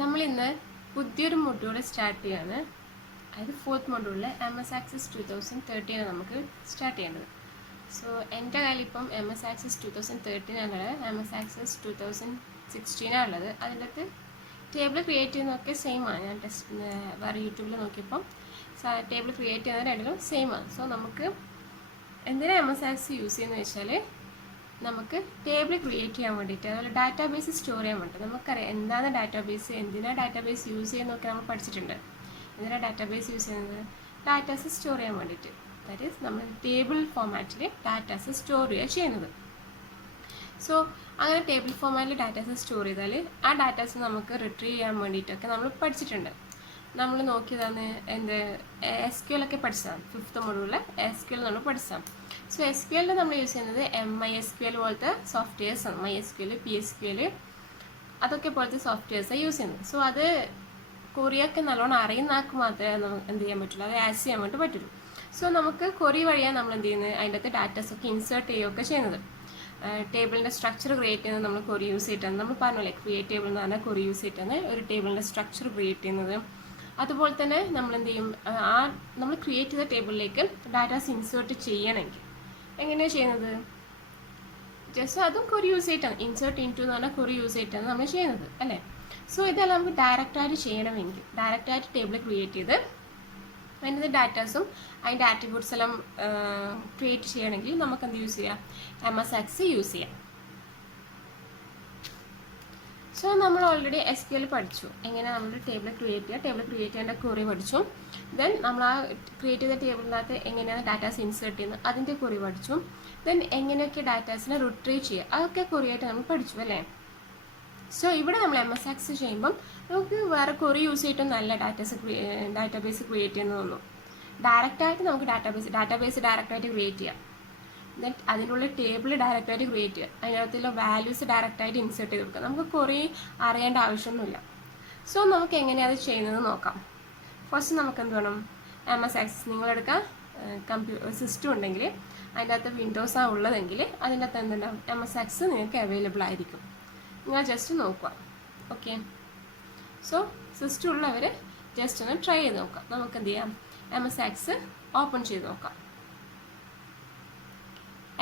നമ്മൾ ഇന്ന് പുതിയൊരു മൊഡ്യൂൾ സ്റ്റാർട്ട് ചെയ്യാണ്. അതായത് 4th മൊഡ്യൂളിൽ MS Access 2013 നമുക്ക് സ്റ്റാർട്ട് ചെയ്യേണ്ടത്. സോ എൻ്റെ കയ്യിൽ ഇപ്പം MS Access 2013 ആണുള്ളത്, MS Access 2016 ആണുള്ളത്. അതിൻ്റെ അകത്ത് ടേബിൾ ക്രിയേറ്റ് ചെയ്യുന്നതൊക്കെ സെയിം ആണ്. ഞാൻ വേറെ യൂട്യൂബിൽ നോക്കിയപ്പം ടേബിൾ ക്രിയേറ്റ് ചെയ്യുന്നത് രണ്ടിലും സെയിം ആണ്. സോ നമുക്ക് എന്തിനാണ് MS Access യൂസ് ചെയ്യുന്നത് വെച്ചാൽ നമുക്ക് ടേബിൾ ക്രിയേറ്റ് ചെയ്യാൻ വേണ്ടിയിട്ട്, അതുപോലെ ഡാറ്റാബേസ് സ്റ്റോർ ചെയ്യാൻ വേണ്ടിയിട്ട്. നമുക്കറിയാം എന്താണ് ഡാറ്റാബേസ്, എന്തിനാണ് ഡാറ്റാബേസ് യൂസ് ചെയ്യുന്നതൊക്കെ നമ്മൾ പഠിച്ചിട്ടുണ്ട്. എന്തിനാണ് ഡാറ്റാബേസ് യൂസ് ചെയ്യുന്നത്? ഡാറ്റാസ് സ്റ്റോർ ചെയ്യാൻ വേണ്ടിയിട്ട്. ദാറ്റ് ഈസ് നമ്മൾ ടേബിൾ ഫോമാറ്റിൽ ഡാറ്റാസ് സ്റ്റോർ ചെയ്യുന്നത്. സോ അങ്ങനെ ടേബിൾ ഫോമാറ്റിൽ ഡാറ്റാസ് സ്റ്റോർ ചെയ്താൽ ആ ഡാറ്റാസ് നമുക്ക് റിട്രീവ് ചെയ്യാൻ വേണ്ടിയിട്ടൊക്കെ നമ്മൾ പഠിച്ചിട്ടുണ്ട്. നമ്മൾ നോക്കിയതാണ് SQL ഒക്കെ പഠിച്ചതാണ്. 5th മൊഡ്യൂളിൽ SQL നമ്മൾ പഠിച്ചതാണ്. സോ SQL നമ്മൾ യൂസ് ചെയ്യുന്നത് MySQL പോലത്തെ സോഫ്റ്റ്വെയർസാണ്. MySQL, PSQL അതൊക്കെ പോലത്തെ സോഫ്റ്റ്വെയർസാണ് യൂസ് ചെയ്യുന്നത്. സോ അത് കൊറിയൊക്കെ നല്ലോണം അറിയുന്ന ആൾക്ക് മാത്രമേ നമുക്ക് എന്ത് ചെയ്യാൻ പറ്റുള്ളൂ, അത് ആക്സസ് ചെയ്യാൻ വേണ്ടി പറ്റുള്ളൂ. സോ നമുക്ക് കൊറി വഴിയാണ് നമ്മൾ എന്ത് ചെയ്യുന്നത്, അതിൻ്റെ അകത്ത് ഡാറ്റാസൊക്കെ ഇൻസേർട്ട് ചെയ്യുകയൊക്കെ ചെയ്യുന്നത്. ടേബിളിൻ്റെ സ്ട്രക്ചർ ക്രിയേറ്റ് ചെയ്യുന്നത് നമ്മൾ കൊറി യൂസ് ചെയ്തിട്ടാണ്. നമ്മൾ പറഞ്ഞല്ലേ, ക്രിയേറ്റ് ടേബിൾ എന്ന് പറഞ്ഞാൽ കൊറി യൂസ് ചെയ്തിട്ടാണ് ഒരു ടേബിളിൻ്റെ സ്ട്രക്ചർ ക്രിയേറ്റ് ചെയ്യുന്നത്. അതുപോലെ തന്നെ നമ്മൾ എന്ത് ചെയ്യും, നമ്മൾ ക്രിയേറ്റ് ചെയ്ത ടേബിളിലേക്ക് ഡാറ്റാസ് ഇൻസേർട്ട് ചെയ്യണമെങ്കിൽ എങ്ങനെയാണ് ചെയ്യുന്നത്? ജസ്റ്റ് അതും കൊറി യൂസ് ചെയ്തിട്ടാണ്. ഇൻസേർട്ട് ഇൻ ടു എന്ന് പറഞ്ഞാൽ കൊറി യൂസ് ചെയ്തിട്ടാണ് നമ്മൾ ചെയ്യുന്നത്, അല്ലേ? സോ ഇതെല്ലാം നമുക്ക് ഡയറക്റ്റായിട്ട് ചെയ്യണമെങ്കിൽ, ഡയറക്റ്റായിട്ട് ടേബിൾ ക്രിയേറ്റ് ചെയ്ത് അതിൻ്റെ ഡാറ്റാസും അതിൻ്റെ ആട്രിബ്യൂട്ട്സ് എല്ലാം ക്രിയേറ്റ് ചെയ്യണമെങ്കിൽ നമുക്ക് എന്ത് യൂസ് ചെയ്യാം? MS Access യൂസ് ചെയ്യാം. സോ നമ്മൾ ഓൾറെഡി SQL പഠിച്ചു, എങ്ങനെ നമ്മൾ ടേബിൾ ക്രിയേറ്റ് ചെയ്യുക, ടേബിൾ ക്രിയേറ്റ് ചെയ്യേണ്ട ക്വറി പഠിച്ചു. ദെൻ നമ്മൾ ആ ക്രിയേറ്റ് ചെയ്ത ടേബിളിനകത്ത് എങ്ങനെയാണ് ഡാറ്റാസ് ഇൻസേർട്ട് ചെയ്യുന്നത് അതിൻ്റെ ക്വറി പഠിച്ചു. ദെൻ എങ്ങനെയൊക്കെ ഡാറ്റാസിനെ റിട്രീവ് ചെയ്യുക അതൊക്കെ ക്വറിയായിട്ട് നമ്മൾ പഠിച്ചു, അല്ലേ? സോ ഇവിടെ നമ്മൾ MS Access ചെയ്യുമ്പം നമുക്ക് വേറെ ക്വറി യൂസ് ചെയ്തിട്ടൊന്നും നല്ല ഡാറ്റാബേസ് ക്രിയേറ്റ് ചെയ്യുന്നതൊന്നും. ഡയറക്റ്റായിട്ട് നമുക്ക് ഡാറ്റാബേസ് ഡയറക്റ്റായിട്ട് ക്രിയേറ്റ് ചെയ്യാം. ദെൻ അതിനുള്ള ടേബിൾ ഡയറക്റ്റായിട്ട് ക്രിയേറ്റ് ചെയ്യുക, അതിനകത്തുള്ള വാല്യൂസ് ഡയറക്റ്റായിട്ട് ഇൻസേർട്ട് ചെയ്ത് കൊടുക്കുക. നമുക്ക് കുറേ അറിയേണ്ട ആവശ്യമൊന്നുമില്ല. സോ നമുക്ക് എങ്ങനെയാണ് അത് ചെയ്യുന്നത് നോക്കാം. ഫസ്റ്റ് നമുക്ക് എന്ത് വേണം? MS Access നിങ്ങളെടുക്കുക, സിസ്റ്റം ഉണ്ടെങ്കിൽ അതിൻ്റെ അകത്ത് വിൻഡോസാണ് ഉള്ളതെങ്കിൽ അതിൻ്റെ അകത്ത് എന്തുണ്ടാവും? MS Access നിങ്ങൾക്ക് അവൈലബിൾ ആയിരിക്കും. നിങ്ങൾ ജസ്റ്റ് നോക്കുക, ഓക്കെ? സോ സിസ്റ്റം ഉള്ളവർ ജസ്റ്റ് ഒന്ന് ട്രൈ ചെയ്ത് നോക്കാം. നമുക്ക് എന്ത് ചെയ്യാം? MS Access ഓപ്പൺ ചെയ്ത് നോക്കാം.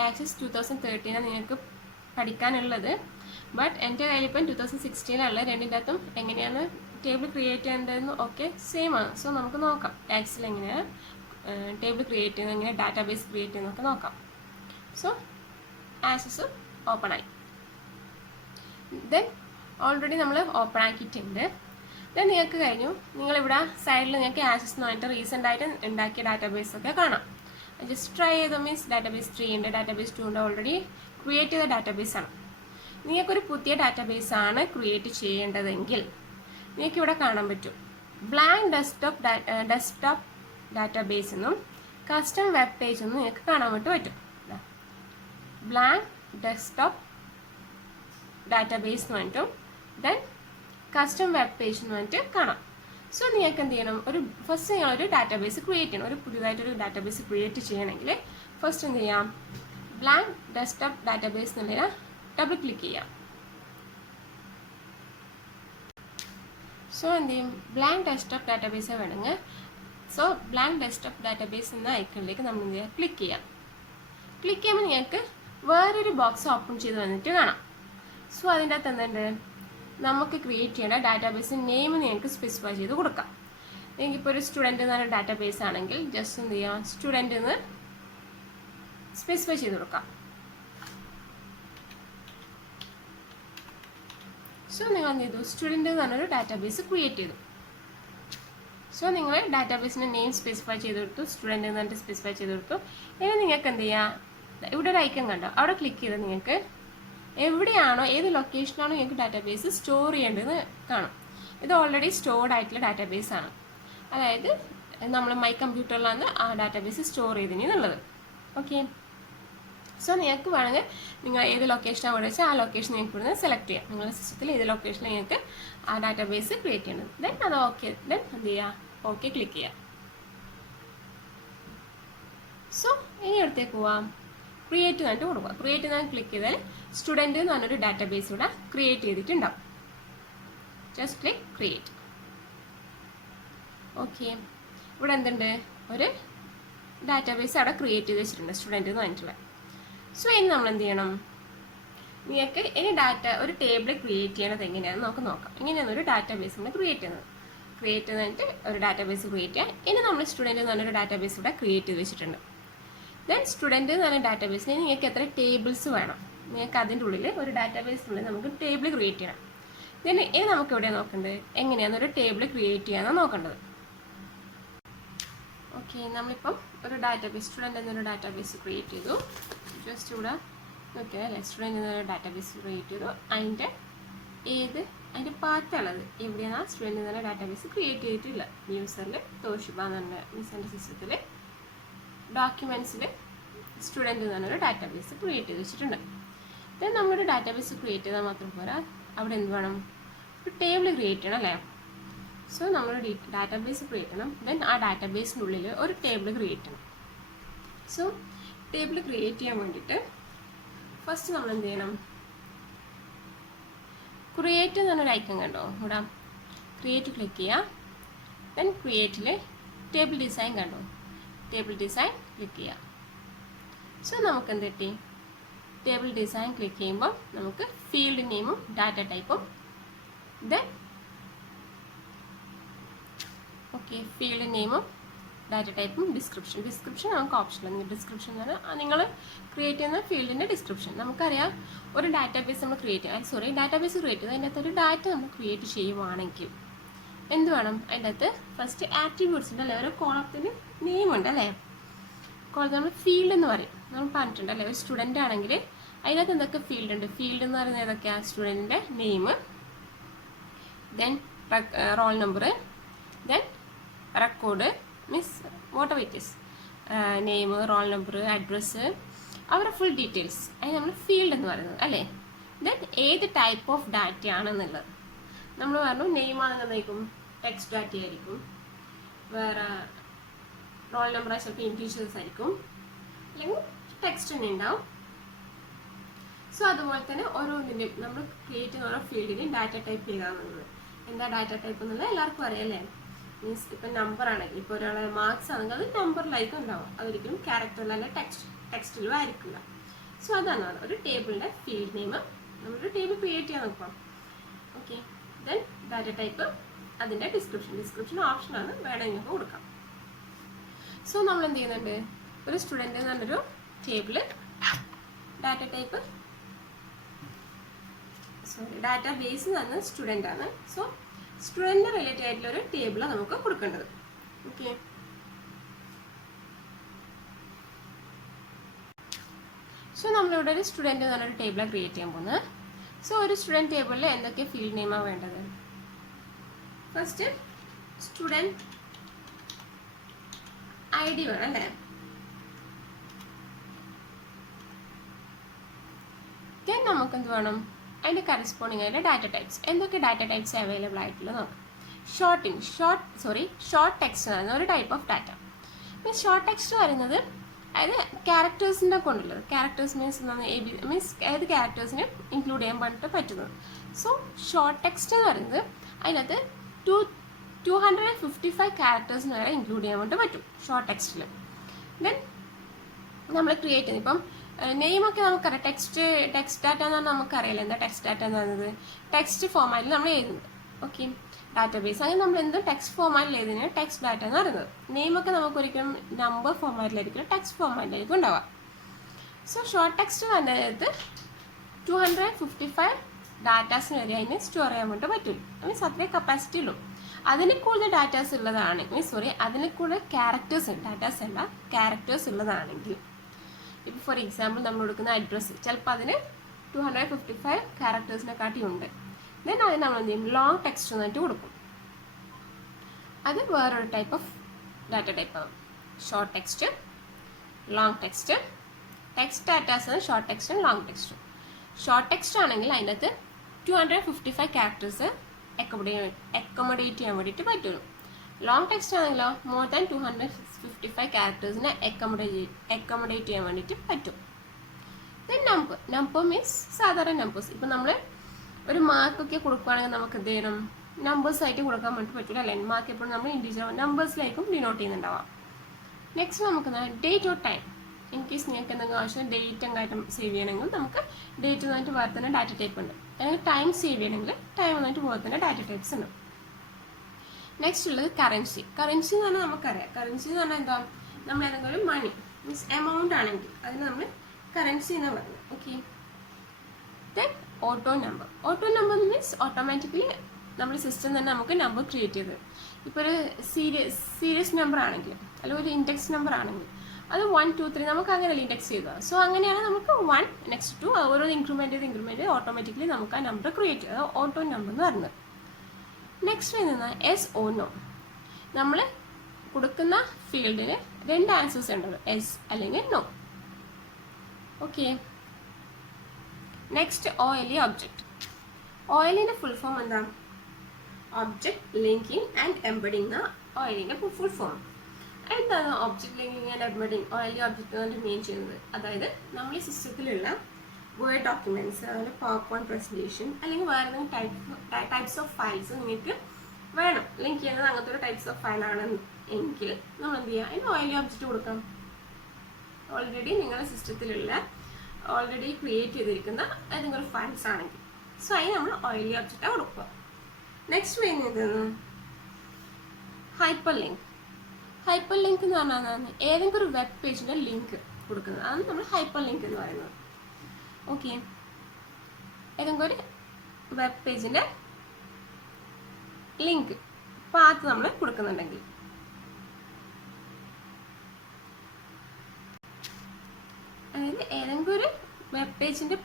Access 2013 നിങ്ങൾക്ക് പഠിക്കാനുള്ളത്. ബട്ട് എൻ്റെ കയ്യിലിപ്പം 2016 രണ്ടിൻ്റെ അകത്തും എങ്ങനെയാണ് ടേബിൾ ക്രിയേറ്റ് ചെയ്യേണ്ടതെന്ന് ഒക്കെ സെയിം ആണ്. സോ നമുക്ക് നോക്കാം Access എങ്ങനെയാണ് ടേബിൾ ക്രിയേറ്റ് ചെയ്യുന്നത്, എങ്ങനെ ഡാറ്റാബേസ് ക്രിയേറ്റ് ചെയ്യുന്നതൊക്കെ നോക്കാം. സോ Access ഓപ്പൺ ആയി. ദെൻ ഓൾറെഡി നമ്മൾ ഓപ്പൺ ആക്കിയിട്ടുണ്ട്. ദെൻ നിങ്ങൾക്ക് കഴിഞ്ഞു. നിങ്ങളിവിടെ സൈഡിൽ നിങ്ങൾക്ക് Access എന്ന് പറഞ്ഞിട്ട് റീസെൻ്റ് ആയിട്ട് ഉണ്ടാക്കിയ ഡാറ്റാബേസൊക്കെ കാണാം. ജസ്റ്റ് ട്രൈ ചെയ്ത മീൻസ് ഡാറ്റാബേസ് 3 ഉണ്ട്, ഡാറ്റാബേസ് 2 ഉണ്ട്, ഓൾറെഡി ക്രിയേറ്റ് ചെയ്ത ഡാറ്റാബേസാണ്. നിങ്ങൾക്കൊരു പുതിയ ഡാറ്റാബേസാണ് ക്രിയേറ്റ് ചെയ്യേണ്ടതെങ്കിൽ നിങ്ങൾക്കിവിടെ കാണാൻ പറ്റും ബ്ലാങ്ക് ഡെസ്ക്ടോപ്പ് ഡാറ്റാബേസ് എന്നും കസ്റ്റം വെബ് പേജ് എന്നും നിങ്ങൾക്ക് കാണാൻ വേണ്ടി പറ്റും. ബ്ലാങ്ക് ഡെസ്ക്ടോപ്പ് ഡാറ്റാബേസ് എന്ന് പറഞ്ഞിട്ടും ദെൻ കസ്റ്റം വെബ് പേജ് എന്ന് പറഞ്ഞിട്ട് കാണാം. സോ നിങ്ങൾക്ക് എന്ത് ചെയ്യണം? ഫസ്റ്റ് നിങ്ങളൊരു ഡാറ്റാബേസ് ക്രിയേറ്റ് ചെയ്യണം. ഒരു പുതിയതായിട്ടൊരു ഡാറ്റാബേസ് ക്രിയേറ്റ് ചെയ്യണമെങ്കിൽ ഫസ്റ്റ് എന്ത് ചെയ്യാം? ബ്ലാങ്ക് ഡെസ്ക്ടോപ്പ് ഡാറ്റാബേസ് എന്നുള്ളതിനെ ഡബിൾ ക്ലിക്ക് ചെയ്യാം. സോ എന്ത് ചെയ്യും? ബ്ലാങ്ക് ഡെസ്ക്ടോപ്പ് ഡാറ്റാബേസ് വേണമെങ്കിൽ സോ ബ്ലാങ്ക് ഡെസ്ക്ടോപ്പ് ഡാറ്റാബേസ് എന്ന ഐക്കണിലേക്ക് നമ്മൾ എന്ത് ചെയ്യുക? ക്ലിക്ക് ചെയ്യാം. ക്ലിക്ക് ചെയ്യുമ്പോൾ നിങ്ങൾക്ക് വേറൊരു ബോക്സ് ഓപ്പൺ ചെയ്ത് വന്നിട്ട് കാണാം. സോ അതിൻ്റെ അകത്ത് എന്തുണ്ട്? നമുക്ക് ക്രിയേറ്റ് ചെയ്യേണ്ട ഡാറ്റാബേസ് നെയിം നിങ്ങൾക്ക് സ്പെസിഫൈ ചെയ്ത് കൊടുക്കാം. എനിക്കിപ്പോൾ ഒരു സ്റ്റുഡൻറ്റ് എന്ന് പറഞ്ഞ ഡാറ്റാബേസ് ആണെങ്കിൽ ജസ്റ്റ് എന്ത് ചെയ്യാം? സ്റ്റുഡൻറ്റ് എന്ന് സ്പെസിഫൈ ചെയ്ത് കൊടുക്കാം. സോ നിങ്ങൾ എന്ത് ചെയ്തു? സ്റ്റുഡൻറ്റ് എന്ന് പറഞ്ഞൊരു ഡാറ്റാബേസ് ക്രിയേറ്റ് ചെയ്തു. സോ നിങ്ങൾ ഡാറ്റാബേസിൻ്റെ നെയിം സ്പെസിഫൈ ചെയ്ത് കൊടുത്തു, സ്റ്റുഡൻറ്റ് എന്ന് പറഞ്ഞിട്ട് സ്പെസിഫൈ ചെയ്ത് കൊടുത്തു. ഇനി നിങ്ങൾക്ക് എന്ത് ചെയ്യാം? ഇവിടെ ഒരു ഐക്കൺ കണ്ടോ? അവിടെ ക്ലിക്ക് ചെയ്ത് നിങ്ങൾക്ക് എവിടെയാണോ, ഏത് ലൊക്കേഷനാണോ നിങ്ങൾക്ക് ഡാറ്റാബേസ് സ്റ്റോർ ചെയ്യേണ്ടതെന്ന് കാണും. ഇത് ഓൾറെഡി സ്റ്റോർഡ് ആയിട്ടുള്ള ഡാറ്റാബേസ് ആണ്. അതായത് നമ്മൾ മൈ കമ്പ്യൂട്ടറിലാണ് ആ ഡാറ്റാബേസ് സ്റ്റോർ ചെയ്തിട്ടുള്ളത്, ഓക്കെ? സോ നിങ്ങൾക്ക് വേണമെങ്കിൽ നിങ്ങൾ ഏത് ലൊക്കേഷനാണ് ഇവിടെ വെച്ചാൽ ആ ലൊക്കേഷൻ നിങ്ങൾക്ക് ഇവിടുന്ന് സെലക്ട് ചെയ്യാം. നിങ്ങളുടെ സിസ്റ്റത്തിൽ ഏത് ലൊക്കേഷനിൽ നിങ്ങൾക്ക് ആ ഡാറ്റാബേസ് ക്രിയേറ്റ് ചെയ്യേണ്ടത്. ദെൻ അത് ഓക്കെ, ദെൻ എന്ത് ചെയ്യുക? ഓക്കെ ക്ലിക്ക് ചെയ്യാം. സോ ഇനി അടുത്തേക്ക് പോവാം. ക്രിയേറ്റ് എന്നിട്ട് കൊടുക്കുക. ക്രിയേറ്റ് എന്ന് ക്ലിക്ക് ചെയ്താൽ സ്റ്റുഡൻറ്റ് എന്ന് പറഞ്ഞൊരു ഡാറ്റാബേസ് ഇവിടെ ക്രിയേറ്റ് ചെയ്തിട്ടുണ്ടാവും. Just click create. ഓക്കെ, ഇവിടെ എന്തുണ്ട്, ഒരു ഡാറ്റാബേസ് അവിടെ ക്രിയേറ്റ് ചെയ്ത് വെച്ചിട്ടുണ്ട് സ്റ്റുഡൻറ്റ് എന്ന് പറഞ്ഞിട്ടുള്ള. സോ ഇനി നമ്മൾ എന്ത് ചെയ്യണം, നിങ്ങൾക്ക് ഇനി ഒരു ടേബിൾ ക്രിയേറ്റ് ചെയ്യണത് എങ്ങനെയാണെന്ന് നമുക്ക് നോക്കാം. ഇങ്ങനെയാണ് ഒരു ഡാറ്റാബേസ് നമ്മൾ ക്രിയേറ്റ് ചെയ്തിട്ട് ഒരു ഡാറ്റാബേസ് ക്രിയേറ്റ് ചെയ്യാം. ഇനി നമ്മൾ സ്റ്റുഡൻറ്റ് എന്ന് പറഞ്ഞൊരു ഡാറ്റാബേസ് ഇവിടെ ക്രിയേറ്റ് ചെയ്ത് വെച്ചിട്ടുണ്ട്. ദെൻ സ്റ്റുഡൻറ്റ് എന്ന് പറഞ്ഞ ഡാറ്റാബേസിന് നിങ്ങൾക്ക് എത്ര ടേബിൾസ് വേണം, നിങ്ങൾക്ക് അതിൻ്റെ ഉള്ളിൽ ഒരു ഡാറ്റാബേസിനുള്ളിൽ നമുക്ക് ടേബിൾ ക്രിയേറ്റ് ചെയ്യണം. ദെൻ ഇനി നമുക്ക് എവിടെയാണ് നോക്കേണ്ടത്, എങ്ങനെയാണ് ഒരു ടേബിൾ ക്രിയേറ്റ് ചെയ്യാനാണ് നോക്കേണ്ടത്. ഓക്കെ, നമ്മളിപ്പം ഒരു ഡാറ്റാബേസ് സ്റ്റുഡൻറ്റ് എന്നൊരു ഡാറ്റാബേസ് ക്രിയേറ്റ് ചെയ്തു. ജസ്റ്റ് ഇവിടെ നോക്കിയാൽ അല്ലേ, സ്റ്റുഡൻറ്റ് എന്നൊരു ഡാറ്റാബേസ് ക്രിയേറ്റ് ചെയ്തു. അതിൻ്റെ പാത്തുള്ളത് എവിടെയാണ് സ്റ്റുഡൻറ്റ് എന്ന ഡാറ്റാബേസ് ക്രിയേറ്റ് ചെയ്തിട്ടില്ല. യൂസറിൽ തോഷിബ എന്ന് പറഞ്ഞ മിസ്സിൻ്റെ സിസ്റ്റത്തിൽ ഡോക്യുമെൻറ്റ്സിൽ സ്റ്റുഡൻറ്റ് എന്ന് പറഞ്ഞൊരു ഡാറ്റാബേസ് ക്രിയേറ്റ് ചെയ്ത് വെച്ചിട്ടുണ്ട്. ദെൻ നമ്മളൊരു ഡാറ്റാബേസ് ക്രിയേറ്റ് ചെയ്താൽ മാത്രം പോരാ, അവിടെ എന്ത് വേണം, ഒരു ടേബിൾ ക്രിയേറ്റ് ചെയ്യണം അല്ലേ. സോ നമ്മൾ ഡാറ്റാബേസ് ക്രിയേറ്റ് ചെയ്യണം. ദെൻ ആ ഡാറ്റാബേസിൻ്റെ ഉള്ളിൽ ഒരു ടേബിൾ ക്രിയേറ്റ് ചെയ്യണം. സോ ടേബിൾ ക്രിയേറ്റ് ചെയ്യാൻ വേണ്ടിയിട്ട് ഫസ്റ്റ് നമ്മൾ എന്ത് ചെയ്യണം, ക്രിയേറ്റ് എന്ന് പറഞ്ഞൊരു ഐക്കൺ കണ്ടോ ഇവിടെ, ക്രിയേറ്റ് ക്ലിക്ക് ചെയ്യുക. ദെൻ ക്രിയേറ്റിൽ ടേബിൾ ഡിസൈൻ കണ്ടോ, ടേബിൾ ഡിസൈൻ ക്ലിക്ക് ചെയ്യുക. സോ നമുക്ക് എന്ത് കിട്ടി, ടേബിൾ ഡിസൈൻ ക്ലിക്ക് ചെയ്യുമ്പോൾ നമുക്ക് ഫീൽഡ് നെയിമും ഡാറ്റ ടൈപ്പും, ദെൻ ഓക്കെ ഫീൽഡ് നെയിമും ഡാറ്റ ടൈപ്പും ഡിസ്ക്രിപ്ഷൻ നമുക്ക് ഓപ്ഷനിൽ ഡിസ്ക്രിപ്ഷൻ എന്ന് പറഞ്ഞാൽ നിങ്ങൾ ക്രിയേറ്റ് ചെയ്യുന്ന ഫീൽഡിൻ്റെ ഡിസ്ക്രിപ്ഷൻ. നമുക്കറിയാം ഒരു ഡാറ്റാബേസ് നമ്മൾ ഡാറ്റാബേസ് ക്രിയേറ്റ് ചെയ്ത് അതിൻ്റെ അകത്ത് ഒരു ഡാറ്റ നമ്മൾ ക്രിയേറ്റ് ചെയ്യുവാണെങ്കിൽ എന്ത് വേണം, അതിൻ്റെ അകത്ത് ഫസ്റ്റ് ആട്രിബ്യൂട്ട്സിൻ്റെ അല്ലെ ഒരു കോളത്തിന് നെയിമുണ്ട് അല്ലേ. കോളത്തിൽ നമ്മൾ ഫീൽഡ് എന്ന് പറയും, നമ്മൾ പറഞ്ഞിട്ടുണ്ട് അല്ലേ. ഒരു സ്റ്റുഡൻ്റ് ആണെങ്കിൽ അതിനകത്ത് എന്തൊക്കെ ഫീൽഡ് ഉണ്ട്, ഫീൽഡ് എന്ന് പറയുന്നത് ഏതൊക്കെയാണ്, സ്റ്റുഡൻറ്റിൻ്റെ name, then roll number, then record means what it is, name, roll number, address, അവരുടെ ഫുൾ ഡീറ്റെയിൽസ്, അതിന് നമ്മൾ ഫീൽഡ് എന്ന് പറയുന്നത് അല്ലേ. ദെൻ ഏത് ടൈപ്പ് ഓഫ് ഡാറ്റ ആണെന്നുള്ളത് നമ്മൾ പറഞ്ഞു, നെയിം ആണെന്നുണ്ടെങ്കിൽ ടെക്സ്റ്റ് ഡാറ്റ ആയിരിക്കും, വേറെ റോൾ നമ്പർ ചിലപ്പോൾ ഇൻറ്റീജേഴ്സ് ആയിരിക്കും, അല്ലെങ്കിൽ ടെക്സ്റ്റ് തന്നെ ഉണ്ടാവും. സോ അതുപോലെ തന്നെ ഓരോന്നിൻ്റെയും നമ്മൾ ക്രിയേറ്റ് ചെയ്യുന്ന ഓരോ ഫീൽഡിൻ്റെയും ഡാറ്റ ടൈപ്പ് ചെയ്താണെന്നുള്ളത്. എന്താ ഡാറ്റ ടൈപ്പ് എന്നുള്ളത് എല്ലാവർക്കും അറിയാമല്ലേ. മീൻസ് ഇപ്പം നമ്പർ ആണെങ്കിൽ ഇപ്പോൾ ഒരാളെ മാർക്സ് ആണെങ്കിൽ അത് നമ്പറിലായിരിക്കും ഉണ്ടാവും, അതൊരിക്കലും ക്യാരക്ടറിൽ അല്ല ടെക്സ്റ്റിലും ആയിരിക്കില്ല. സോ അതാണ് ഒരു ടേബിളിൻ്റെ ഫീൽഡ് നെയിം. നമ്മളൊരു ടേബിൾ ക്രിയേറ്റ് ചെയ്യാൻ നോക്കാം. ഓക്കെ, ദെൻ ഡാറ്റ ടൈപ്പ്, അതിൻ്റെ ഡിസ്ക്രിപ്ഷൻ ഓപ്ഷനാണ്, വേണമെങ്കിൽ കൊടുക്കാം. സോ നമ്മൾ എന്ത് ചെയ്യുന്നുണ്ട്, ഒരു സ്റ്റുഡൻറ്റ് എന്ന് പറഞ്ഞൊരു table data type data base എന്ന് പറഞ്ഞത് സ്റ്റുഡൻ്റ് ആണ്. സോ സ്റ്റുഡൻറ്റ് റിലേറ്റഡ് ആയിട്ടുള്ള ഒരു ടേബിളാണ് നമുക്ക് കൊടുക്കേണ്ടത്. ഓക്കെ, സോ നമ്മളിവിടെ ഒരു സ്റ്റുഡൻറ്റ് എന്ന് പറഞ്ഞൊരു ടേബിളാണ് ക്രിയേറ്റ് ചെയ്യാൻ പോകുന്നത്. സോ ഒരു സ്റ്റുഡൻറ്റ് ടേബിളിൽ എന്തൊക്കെ ഫീൽഡ് നെയിമാണ് വേണ്ടത്, ഫസ്റ്റ് സ്റ്റുഡൻറ്റ് ID വേണം അല്ലേ. ദെൻ നമുക്ക് എന്ത് വേണം, അതിൻ്റെ കറസ്പോണ്ടിങ് ആയിട്ട് ഡാറ്റ ടൈപ്സ്, എന്തൊക്കെ ഡാറ്റ ടൈപ്സ് അവൈലബിൾ ആയിട്ടുള്ളത് നോക്കാം. ഷോർട്ട് ടെക്സ്റ്റ് എന്ന് പറയുന്ന ഒരു type of data. Means short text പറയുന്നത് അതായത് ക്യാരക്ടേഴ്സിൻ്റെ കൊണ്ടുള്ളത്. ക്യാരക്ടേഴ്സ് മീൻസ് ഏത് ക്യാരക്ടേഴ്സിനും ഇൻക്ലൂഡ് ചെയ്യാൻ വേണ്ടിയിട്ട് പറ്റുന്നത്. സോ ഷോർട്ട് ടെക്സ്റ്റ് എന്ന് പറയുന്നത് അതിനകത്ത് 255 ക്യാരക്ടേഴ്സിന് വരെ ഇൻക്ലൂഡ് ചെയ്യാൻ വേണ്ടി പറ്റും ഷോർട്ട് ടെക്സ്റ്റിൽ. ദെൻ നമ്മൾ ക്രിയേറ്റ് ചെയ്യുന്നത് ഇപ്പം നെയിമൊക്കെ നമുക്കറിയാം, ടെക്സ്റ്റ് ഡാറ്റ എന്ന് പറഞ്ഞാൽ നമുക്കറിയില്ല എന്താ ടെക്സ്റ്റ് ഡാറ്റ എന്ന് പറയുന്നത്. ടെക്സ്റ്റ് ഫോമാറ്റിൽ നമ്മൾ എഴുതുന്നത്. ഓക്കെ, ഡാറ്റാബേസ് അങ്ങനെ നമ്മൾ എന്ത് ടെക്സ്റ്റ് ഫോമാറ്റിൽ എഴുതുന്നത് ടെക്സ്റ്റ് ഡാറ്റ എന്ന് പറയുന്നത്. നെയിമൊക്കെ നമുക്ക് ഒരിക്കലും നമ്പർ ഫോമാറ്റിലായിരിക്കും, ടെക്സ്റ്റ് ഫോമാറ്റിലായിരിക്കും ഉണ്ടാവുക. സോ ഷോർട്ട് ടെക്സ്റ്റ് പറഞ്ഞത് 255 ഡാറ്റാസിന് വരെ അതിന് സ്റ്റോർ ചെയ്യാൻ വേണ്ടി പറ്റും. മീൻസ് അത്രയും കപ്പാസിറ്റി ഉള്ളൂ. അതിന് കൂടുതൽ ഡാറ്റാസ് ഉള്ളതാണെങ്കിൽ അതിന് കൂടുതൽ ഡാറ്റാസ് അല്ല ക്യാരക്ടേഴ്സ് ഉള്ളതാണെങ്കിൽ, ഇപ്പോൾ ഫോർ എക്സാമ്പിൾ നമ്മൾ കൊടുക്കുന്ന അഡ്രസ്സ് ചിലപ്പോൾ അതിന് 255 ക്യാരക്ടേഴ്സിനെക്കാട്ടി ഉണ്ട്. ദെൻ അതിന് നമ്മൾ എന്ത് ചെയ്യും, ലോങ് ടെക്സ്റ്റ് എന്നിട്ട് കൊടുക്കും. അത് വേറൊരു ടൈപ്പ് ഓഫ് ഡാറ്റ ടൈപ്പാണ്. Short text, long text. Text datas short ടെക്സ്റ്റും ലോങ് ടെക്സ്റ്റും. ഷോർട്ട് ടെക്സ്റ്റ് ആണെങ്കിൽ അതിനകത്ത് 255 ക്യാരക്ടേഴ്സ് അക്കോമഡേറ്റ് ചെയ്യാൻ വേണ്ടിയിട്ട് പറ്റുള്ളൂ. ലോങ് ടെക്സ്റ്റ് ആണെങ്കിലോ മോർ ദാൻ 255 ക്യാരക്ടേഴ്സിനെ അക്കോമഡേറ്റ് ചെയ്യാൻ വേണ്ടിയിട്ട് പറ്റും. ദെൻ നമ്പർ മീൻസ് സാധാരണ നമ്പേഴ്സ്. ഇപ്പം നമ്മൾ ഒരു മാർക്കൊക്കെ കൊടുക്കുകയാണെങ്കിൽ നമുക്ക് എന്ത് ചെയ്യണം, നമ്പേഴ്സായിട്ട് കൊടുക്കാൻ വേണ്ടി പറ്റില്ല അല്ലേ. മാർക്ക് എപ്പോഴും നമ്മൾ ഇൻഡിവിജ്വൽ നമ്പേഴ്സിലായിരിക്കും ഡിനോട്ട് ചെയ്യുന്നുണ്ടാവാം. നെക്സ്റ്റ് നമുക്ക് date or time. In case നിങ്ങൾക്ക് എന്തെങ്കിലും ആവശ്യം ഡേറ്റ് എങ്ങായിട്ടും സേവ് ചെയ്യണമെങ്കിൽ നമുക്ക് ഡേറ്റ് എന്നിട്ട് വേറെ തന്നെ ഡാറ്റ ടൈപ്പ് ഉണ്ട്. അല്ലെങ്കിൽ ടൈം സേവ് ചെയ്യണമെങ്കിൽ ടൈം എന്നിട്ട് വേറെ തന്നെ ഡാറ്റ ടൈപ്സ് ഉണ്ട്. നെക്സ്റ്റ് ഉള്ളത് കറൻസി. കറൻസി എന്ന് പറഞ്ഞാൽ നമുക്കറിയാം. കറൻസി എന്ന് പറഞ്ഞാൽ എന്താ, നമ്മൾ ഏതെങ്കിലും മണി മീൻസ് എമൗണ്ട് ആണെങ്കിൽ അതിന് നമ്മൾ കറൻസി എന്ന് പറയുന്നത്. Okay. Then auto number. Auto number means automatically നമ്മുടെ സിസ്റ്റം തന്നെ നമുക്ക് നമ്പർ ക്രിയേറ്റ് ചെയ്ത്. ഇപ്പോൾ ഒരു സീരീസ് നമ്പർ ആണെങ്കിൽ അല്ലെങ്കിൽ ഒരു ഇൻഡെക്സ് നമ്പർ ആണെങ്കിൽ അത് 1 2 3 നമുക്ക് അങ്ങനെയല്ല ഇൻഡെക്സ് ചെയ്തത്. സോ അങ്ങനെയാണ് നമുക്ക് 1 നെക്സ്റ്റ് 2 ഓരോ ഇൻക്രിമെൻറ്റ് ചെയ്ത് ഓട്ടോമാറ്റിക്കലി നമുക്ക് ആ നമ്പർ ക്രിയേറ്റ് ചെയ്ത് ഓട്ടോ നമ്പർ എന്ന് പറയുന്നത്. നെക്സ്റ്റ് വരുന്നത് എസ് ഓ നോ. നമ്മൾ കൊടുക്കുന്ന ഫീൽഡിന് 2 ആൻസേഴ്സ് ഉണ്ടല്ലോ, എസ് അല്ലെങ്കിൽ no. Okay. Next OLE object. OLEൻ്റെ ഫുൾ ഫോം എന്താ? Object linking and embedding. OLEൻ്റെ ഫുൾ ഫോം എന്താണ്? Object linking and embedding. OLE object കൊണ്ട് മീൻ ചെയ്യുന്നത്, അതായത് നമ്മൾ ഈ സിസ്റ്റത്തിലുള്ള വേർഡ് ഡോക്യുമെന്റ്സ്, അതുപോലെ പവർ പോയിന്റ് പ്രസന്റേഷൻ അല്ലെങ്കിൽ വേറെ ഏതെങ്കിലും ടൈപ്സ് ഓഫ് ഫയൽസ് നിങ്ങൾക്ക് വേണം ലിങ്ക് ചെയ്യുന്നത്, അങ്ങനത്തെ ഒരു ടൈപ്സ് ഓഫ് ഫയലാണ് എങ്കിൽ നമ്മൾ എന്ത് ചെയ്യുക, അതിന് OLE ഒബ്ജക്റ്റ് കൊടുക്കാം. ഓൾറെഡി നിങ്ങളുടെ സിസ്റ്റത്തിലുള്ള ഓൾറെഡി ക്രിയേറ്റ് ചെയ്തിരിക്കുന്ന ഏതെങ്കിലും ഒരു ഫയൽസ് ആണെങ്കിൽ സോ അതിന് നമ്മൾ OLE ഒബ്ജക്റ്റാണ് കൊടുക്കുക. നെക്സ്റ്റ് വരുന്നത് ഹൈപ്പർ ലിങ്ക്. ഹൈപ്പർ ലിങ്ക് എന്ന് പറഞ്ഞാൽ ഏതെങ്കിലും ഒരു വെബ് പേജിൻ്റെ ലിങ്ക് കൊടുക്കുന്നത്, അതാണ് നമ്മൾ ഹൈപ്പർ ലിങ്ക് എന്ന് പറയുന്നത്. ഓക്കെ. ഏതെങ്കിലും ഒരു വെബ് പേജിൻ്റെ ലിങ്ക് പാത്ത് നമ്മൾ കൊടുക്കുന്നുണ്ടെങ്കിൽ, അതായത് ഏതെങ്കിലും ഒരു വെബ് പേജിൻ്റെ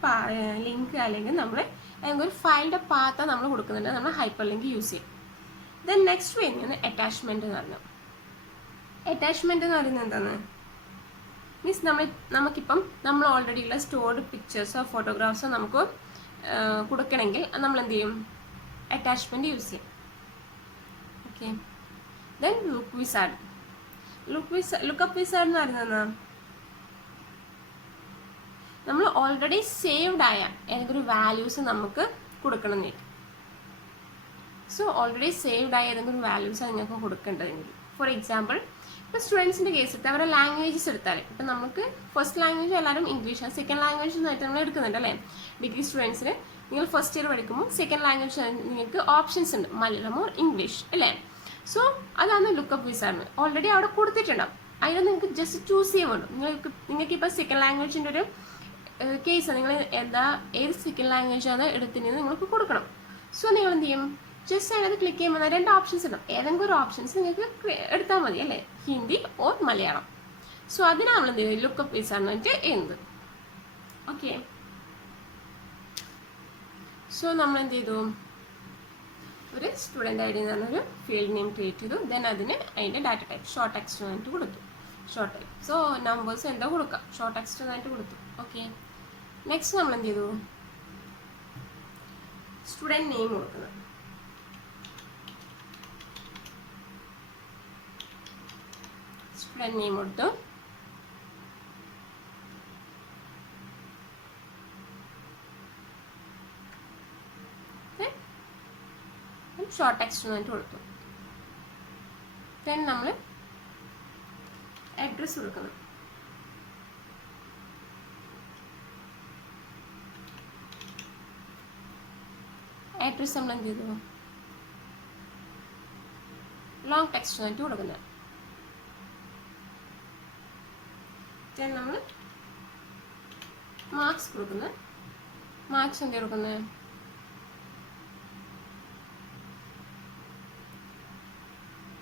ലിങ്ക് അല്ലെങ്കിൽ നമ്മൾ ഏതെങ്കിലും ഒരു ഫയലിൻ്റെ പാത്താണ് നമ്മൾ കൊടുക്കുന്നുണ്ട്, നമ്മൾ ഹൈപ്പർ ലിങ്ക് യൂസ് ചെയ്യും. ദെൻ നെക്സ്റ്റ് വരുന്നത് അറ്റാച്ച്മെൻറ്റ് എന്ന് പറഞ്ഞു. അറ്റാച്ച്മെൻറ്റ് എന്ന് പറയുന്നത് എന്താണ്? മീൻസ് നമുക്കിപ്പം നമ്മൾ ഓൾറെഡി ഉള്ള സ്റ്റോർഡ് പിക്ചേഴ്സോ ഫോട്ടോഗ്രാഫ്സോ നമുക്ക് കൊടുക്കണമെങ്കിൽ നമ്മൾ എന്ത് ചെയ്യും? അറ്റാച്ച്മെൻറ്റ് യൂസ് ചെയ്യും. Okay. Then look wizard. Lookup wizard എന്ന് പറയുന്നത് നമ്മൾ ഓൾറെഡി സേവ്ഡ് ആയ ഏതെങ്കിലും വാല്യൂസ് നമുക്ക് കൊടുക്കണമെന്നില്ല. സോ ഓൾറെഡി സേവ്ഡ് ആയ ഏതെങ്കിലും വാല്യൂസാണ് നിങ്ങൾക്ക് കൊടുക്കേണ്ടതെങ്കിൽ, ഫോർ എക്സാമ്പിൾ ഇപ്പോൾ സ്റ്റുഡൻസിൻ്റെ കേസ് എടുത്ത് അവരുടെ ലാംഗ്വേജസ് എടുത്താൽ, ഇപ്പം നമുക്ക് ഫസ്റ്റ് ലാംഗ്വേജ് എല്ലാവരും ഇംഗ്ലീഷാണ്, സെക്കൻഡ് ലാംഗ്വേജ് എന്നായിട്ട് നമ്മൾ എടുക്കുന്നുണ്ട് അല്ലേ. ഡിഗ്രി സ്റ്റുഡൻസിന് നിങ്ങൾ ഫസ്റ്റ് ഇയർ പഠിക്കുമ്പോൾ സെക്കൻഡ് ലാംഗ്വേജ് നിങ്ങൾക്ക് ഓപ്ഷൻസ് ഉണ്ട്, മലയാളം ഓർ ഇംഗ്ലീഷ് അല്ലേ. സോ അതാണ് ലുക്കപ്പ് വിസാർഡ്. ഓൾറെഡി അവിടെ കൊടുത്തിട്ടുണ്ടാവും, അതിൽ നിങ്ങൾക്ക് ജസ്റ്റ് ചൂസ് ചെയ്യാൻ വേണം. നിങ്ങൾക്കിപ്പോൾ സെക്കൻഡ് ലാംഗ്വേജിൻ്റെ ഒരു കേസ് നിങ്ങൾ ഏത് സെക്കൻഡ് ലാംഗ്വേജാണ് എടുത്തിരുന്നത് നിങ്ങൾക്ക് കൊടുക്കണം. സോ നിങ്ങൾ എന്ത് ചെയ്യും? ജസ്റ്റ് അതിനകത്ത് ക്ലിക്ക് ചെയ്യുമ്പോൾ 2 ഓപ്ഷൻസ് ഉണ്ടാവും, ഏതെങ്കിലും ഒരു ഓപ്ഷൻസ് നിങ്ങൾക്ക് എടുത്താൽ മതി അല്ലേ, ഹിന്ദി ഓർ മലയാളം. സോ അതിനാണ് നമ്മൾ എന്ത് ചെയ്യുന്നത്? ലുക്കപ്പ് വിസാർഡ് എന്നിട്ട് എഴുതുന്നത്. ഓക്കെ. സോ നമ്മൾ എന്ത് ചെയ്തു? ഒരു സ്റ്റുഡൻറ് ID എന്ന് പറഞ്ഞൊരു ഫീൽഡ് നെയിം ക്രിയേറ്റ് ചെയ്തു. ദെൻ അതിന് അതിൻ്റെ ഡാറ്റ ടൈപ്പ് ഷോർട്ട് ടെക്സ്റ്റ് എന്നിട്ട് കൊടുത്തു. Short type. സോ നമ്പേഴ്സ് എന്താ കൊടുക്കുക? ഷോർട്ട് ടെക്സ്റ്റ് എന്നിട്ട് കൊടുത്തു. ഓക്കെ. നെക്സ്റ്റ് നമ്മൾ എന്ത് ചെയ്തു? സ്റ്റുഡൻറ് നെയിം കൊടുക്കുന്നത്. സ്റ്റുഡൻറ് നെയിം കൊടുത്തു. ഷോർട്ട് ടെക്സ്റ്റ് എന്നിട്ട് കൊടുത്തു. ദെൻ നമ്മൾ അഡ്രസ് കൊടുക്കണം. അഡ്രസ് നമ്മൾ എന്ത് ചെയ്തു? ലോങ് ടെക്സ്റ്റ് എന്നിട്ട് കൊടുക്കുന്നത്. ദെൻ നമ്മൾ മാർക്സ് കൊടുക്കുന്നത്. മാർക്സ് എന്ത് കൊടുക്കുന്നത്?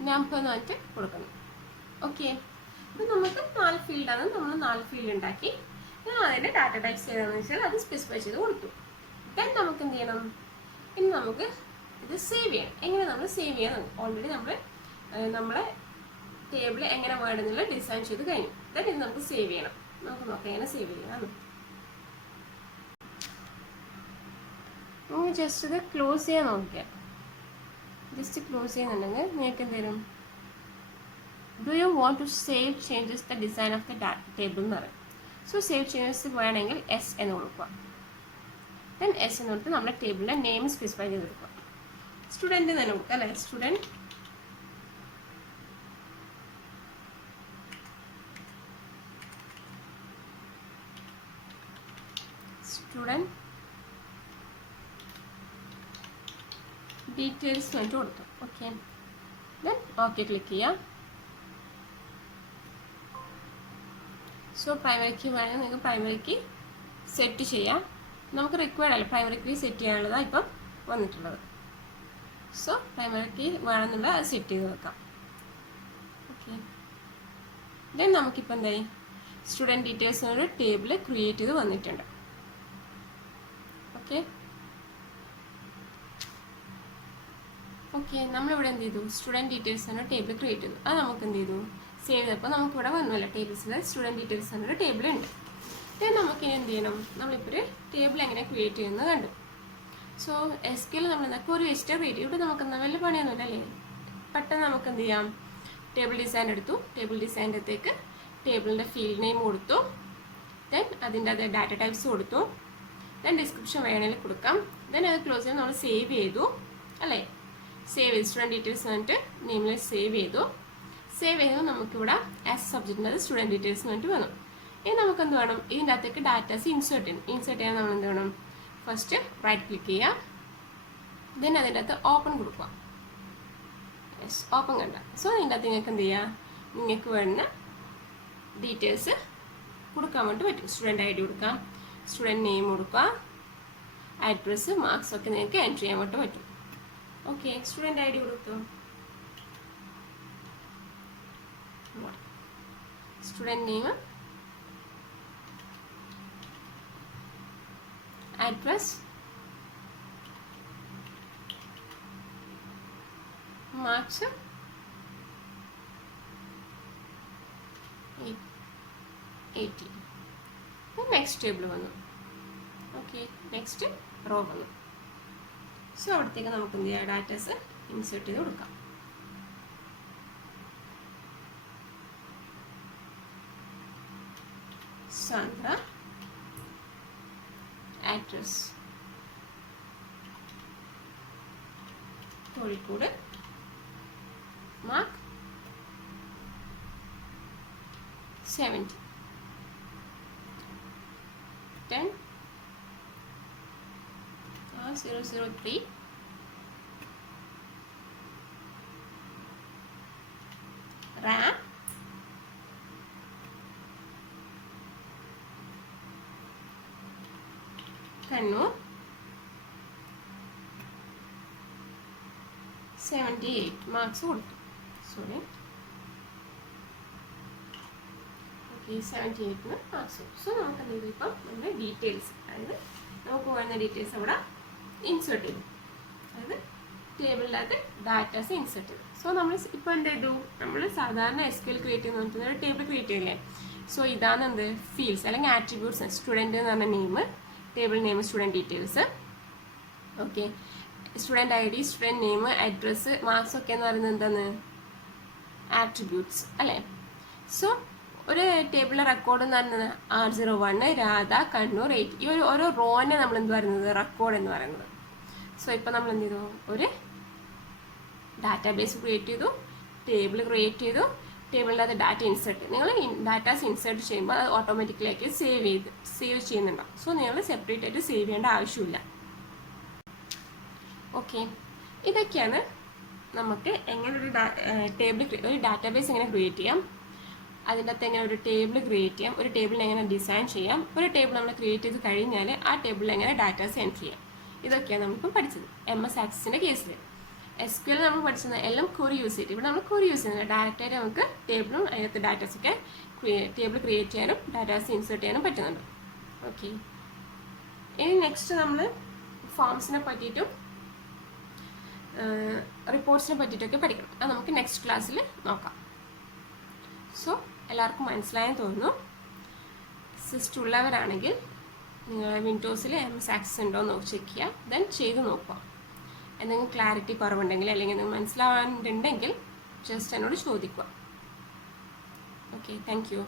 നമ്പർ എന്നിട്ട് കൊടുക്കണം. ഓക്കെ. അപ്പം നമുക്ക് 4 ഫീൽഡാണ്, നമ്മൾ 4 ഫീൽഡ് ഉണ്ടാക്കി അതിൻ്റെ ഡാറ്റ ടൈപ്സ് ചെയ്തതെന്ന് വെച്ചാൽ അത് സ്പെസിഫൈ ചെയ്ത് കൊടുത്തു. ദെൻ നമുക്ക് എന്ത് ചെയ്യണം? ഇനി നമുക്ക് ഇത് സേവ് ചെയ്യണം. എങ്ങനെ നമ്മൾ സേവ് ചെയ്യണം? ഓൾറെഡി നമ്മളെ ടേബിൾ എങ്ങനെ വേണമെന്നുള്ള ഡിസൈൻ ചെയ്ത് കഴിഞ്ഞു. ദെൻ ഇത് നമുക്ക് സേവ് ചെയ്യണം. നമുക്ക് നോക്കാം എങ്ങനെ സേവ് ചെയ്യണം. നമുക്ക് ജസ്റ്റ് ഇത് ക്ലോസ് ചെയ്യാൻ നോക്കിയാൽ, ജസ്റ്റ് ക്ലോസ് ചെയ്യുന്നുണ്ടെങ്കിൽ നിങ്ങൾക്ക് എന്തെങ്കിലും do you want to save changes the design of the table എന്ന് പറയും. സോ സേവ് ചേഞ്ചസ് വേണമെങ്കിൽ എസ് എന്ന് കൊടുക്കുക. ദെൻ എസ് എന്ന് കൊടുത്ത് നമ്മുടെ ടേബിളിൻ്റെ നെയിം സ്പെസിഫൈ ചെയ്ത് കൊടുക്കുക. സ്റ്റുഡൻറ്റ് തന്നെ കൊടുക്കാം അല്ലേ. സ്റ്റുഡൻറ്റ് ഡീറ്റെയിൽസ് വേണ്ടി കൊടുത്തു. ഓക്കെ, ദെൻ ഓക്കെ ക്ലിക്ക് ചെയ്യാം. സോ പ്രൈമറി കീ വേണമെങ്കിൽ നിങ്ങൾക്ക് പ്രൈമറി കീ സെറ്റ് ചെയ്യാം. നമുക്ക് റിക്വയർഡ് അല്ല, പ്രൈമറി കീ സെറ്റ് ചെയ്യാനുള്ളതാണ് ഇപ്പം വന്നിട്ടുള്ളത്. സോ പ്രൈമറി കീ വേണമെന്നുള്ള അത് സെറ്റ് ചെയ്ത് വെക്കാം. ഓക്കെ, ദെൻ നമുക്കിപ്പോൾ എന്തായി സ്റ്റുഡൻറ്റ് ഡീറ്റെയിൽസ് ഒരു ടേബിൾ ക്രിയേറ്റ് ചെയ്ത് വന്നിട്ടുണ്ട്. ഓക്കെ ഓക്കെ നമ്മളിവിടെ എന്ത് ചെയ്തു, സ്റ്റുഡൻറ്റ് ഡീറ്റെയിൽസ് എന്ന ടേബിൾ ക്രിയേറ്റ് ചെയ്തു. അത് നമുക്ക് എന്ത് ചെയ്തു, സേവ് ചെയ്തപ്പോൾ നമുക്കിവിടെ വന്നുമല്ലോ ടേബിൾസിൽ സ്റ്റുഡൻറ്റ് ഡീറ്റെയിൽസ് എന്നൊരു ടേബിൾ ഉണ്ട്. ദെൻ നമുക്കിനി എന്ത് ചെയ്യണം, നമ്മളിപ്പോൾ ഒരു ടേബിൾ എങ്ങനെ ക്രിയേറ്റ് ചെയ്യുന്നത് കണ്ടു. സോ SQL നമ്മൾ എന്താ ക്വറി വെച്ചിട്ട് ക്രിയേറ്റ് ചെയ്യും. ഇവിടെ നമുക്കെന്താ വലിയ പണിയൊന്നുമില്ല അല്ലേ. പെട്ടെന്ന് നമുക്ക് എന്ത് ചെയ്യാം, ടേബിൾ ഡിസൈൻ എടുത്തു. ടേബിൾ ഡിസൈൻ്റെ അടുത്തേക്ക് ടേബിളിൻ്റെ ഫീൽഡ് നെയിം കൊടുത്തു. ദെൻ അതിൻ്റെ അത് ഡാറ്റ ടൈപ്സ് കൊടുത്തു. ദെൻ ഡിസ്ക്രിപ്ഷൻ വേണമെങ്കിൽ കൊടുക്കാം. ദെൻ അത് ക്ലോസ് ചെയ്ത് നമ്മൾ സേവ് ചെയ്തു അല്ലേ. സേവ് ചെയ്തു, സ്റ്റുഡൻറ്റ് ഡീറ്റെയിൽസ് എന്നിട്ട് നെയിമിൽ സേവ് ചെയ്തു. സേവ് ചെയ്തപ്പോൾ നമുക്കിവിടെ ആസ് സബ്ജക്റ്റിൻ്റെ അത് സ്റ്റുഡൻറ്റ് ഡീറ്റെയിൽസ് വേണ്ടി വന്നു. ഇനി നമുക്ക് എന്ത് വേണം, ഇതിൻ്റെ അകത്തേക്ക് ഡാറ്റാസ് ഇൻസേർട്ട് ചെയ്യണം. ഇൻസേർട്ട് ചെയ്യാൻ നമ്മൾ എന്ത് വേണം, ഫസ്റ്റ് റൈറ്റ് ക്ലിക്ക് ചെയ്യാം. ദെൻ അതിൻ്റെ അകത്ത് ഓപ്പൺ കൊടുക്കുക. യെസ്, ഓപ്പൺ കണ്ട. സോ അതിൻ്റെ അകത്ത് നിങ്ങൾക്ക് എന്ത് ചെയ്യുക, നിങ്ങൾക്ക് വേണ്ട ഡീറ്റെയിൽസ് കൊടുക്കാൻ വേണ്ടി പറ്റും. സ്റ്റുഡൻറ്റ് ID കൊടുക്കാം, സ്റ്റുഡൻറ്റ് നെയിം കൊടുക്കുക, അഡ്രസ്സ്, മാർക്സ് ഒക്കെ നിങ്ങൾക്ക് എൻട്രി ചെയ്യാൻ വേണ്ടി പറ്റും. ഓക്കെ, സ്റ്റുഡൻറ്റ് ID കൊടുത്തു. Student name, address, marks, 80. Next table വന്നു. ഓക്കെ, നെക്സ്റ്റ് റോ വന്നു. സോ അവിടത്തേക്ക് നമുക്ക് എന്ത് ചെയ്യാം, ഡാറ്റാസ് ഇൻസേർട്ട് ചെയ്ത് കൊടുക്കാം. Sandra, address Kozhikode, mark 70, 10 003, RAM Kannur 78 marks കൊടുത്തു. Sorry, okay 78 marks. സോ നമുക്ക് എന്ത് ചെയ്തു, ഇപ്പം നമ്മുടെ ഡീറ്റെയിൽസ്, അതായത് നമുക്ക് വേണ്ട ഡീറ്റെയിൽസ് അവിടെ ഇൻസേർട്ട് ചെയ്തു. അതായത് ടേബിളിനകത്ത് ഡാറ്റാസ് ഇൻസേർട്ട് ചെയ്തു. സോ നമ്മൾ ഇപ്പോൾ എന്ത് ചെയ്തു, നമ്മൾ സാധാരണ SQL ക്രിയേറ്റ് ചെയ്യുന്ന പറഞ്ഞാൽ ഒരു ടേബിൾ ക്രിയേറ്റ് ചെയ്യില്ലേ. സോ ഇതാണ് എന്ത്, ഫീൽഡ്സ് അല്ലെങ്കിൽ ആട്രിബ്യൂട്ട്സ്. സ്റ്റുഡൻറ്റ് എന്ന് പറഞ്ഞ name, table name, student details. Okay, student ID, student name, address, marks ഒക്കെ എന്ന് പറയുന്നത് എന്താണ്, ആട്രിബ്യൂട്ട്സ് അല്ലേ. സോ ഒരു ടേബിളിലെ റെക്കോർഡ് എന്ന് പറയുന്നത് R01 രാധ കണ്ണൂർ 8. ഈ ഓരോ റോനെ നമ്മൾ എന്ത് പറയുന്നത്, റെക്കോർഡ് എന്ന് പറയുന്നത്. സോ ഇപ്പോൾ നമ്മൾ എന്ത് ചെയ്തു, ഒരു ഡാറ്റാബേസ് ക്രിയേറ്റ് ചെയ്തു, ടേബിൾ ക്രിയേറ്റ് ചെയ്തു, ടേബിളിൻ്റെ അത് ഡാറ്റ ഇൻസേർട്ട്. നിങ്ങൾ ഡാറ്റാസ് ഇൻസേർട്ട് ചെയ്യുമ്പോൾ അത് ഓട്ടോമാറ്റിക്കലായിട്ട് സേവ് ചെയ്യുന്നുണ്ടാവും. സോ നിങ്ങൾ സെപ്പറേറ്റ് ആയിട്ട് സേവ് ചെയ്യേണ്ട ആവശ്യമില്ല. ഓക്കെ, ഇതൊക്കെയാണ് നമുക്ക് എങ്ങനെ ഒരു ഡാറ്റാബേസ് എങ്ങനെ ക്രിയേറ്റ് ചെയ്യാം, അതിൻ്റെ അകത്ത് എങ്ങനെ ഒരു ടേബിൾ ക്രിയേറ്റ് ചെയ്യാം, ഒരു ടേബിളിനെ എങ്ങനെ ഡിസൈൻ ചെയ്യാം, ഒരു ടേബിൾ നമ്മൾ ക്രിയേറ്റ് ചെയ്ത് കഴിഞ്ഞാൽ ആ ടേബിളിൽ എങ്ങനെ ഡാറ്റാസ് എൻട്രി ചെയ്യാം. ഇതൊക്കെയാണ് നമ്മളിപ്പം പഠിച്ചത് MS ആക്സസിൻ്റെ കേസിൽ. SQL നമ്മൾ പഠിച്ചത് എല്ലാം ക്വറി യൂസ് ചെയ്തിട്ട്, ഇവിടെ നമ്മൾ ക്വറി യൂസ് ചെയ്യുന്നത് ഡാറ്റയുടെ നമുക്ക് ടേബിളും അതിനകത്ത് ഡാറ്റാസൊക്കെ ടേബിൾ ക്രിയേറ്റ് ചെയ്യാനും ഡാറ്റാസ് ഇൻസേർട്ട് ചെയ്യാനും പറ്റുന്നുണ്ട്. ഓക്കെ, ഇനി നെക്സ്റ്റ് നമ്മൾ ഫോംസിനെ പറ്റിയിട്ടും റിപ്പോർട്ട്സിനെ പറ്റിയിട്ടൊക്കെ പഠിക്കണം. അത് നമുക്ക് നെക്സ്റ്റ് ക്ലാസ്സിൽ നോക്കാം. സോ എല്ലാവർക്കും മനസ്സിലായെന്ന് തോന്നുന്നു. സിസ്റ്റം ഉള്ളവരാണെങ്കിൽ നിങ്ങൾ വിൻഡോസിൽ MS ആക്സസ് ഉണ്ടോ എന്ന് ചെക്ക് ചെയ്യുക. ദെൻ ചെയ്ത് നോക്കുക. എന്തെങ്കിലും ക്ലാരിറ്റി കുറവുണ്ടെങ്കിൽ അല്ലെങ്കിൽ എന്തെങ്കിലും മനസ്സിലാവാനുണ്ടെങ്കിൽ ജസ്റ്റ് എന്നോട് ചോദിക്കുക. Okay, thank you.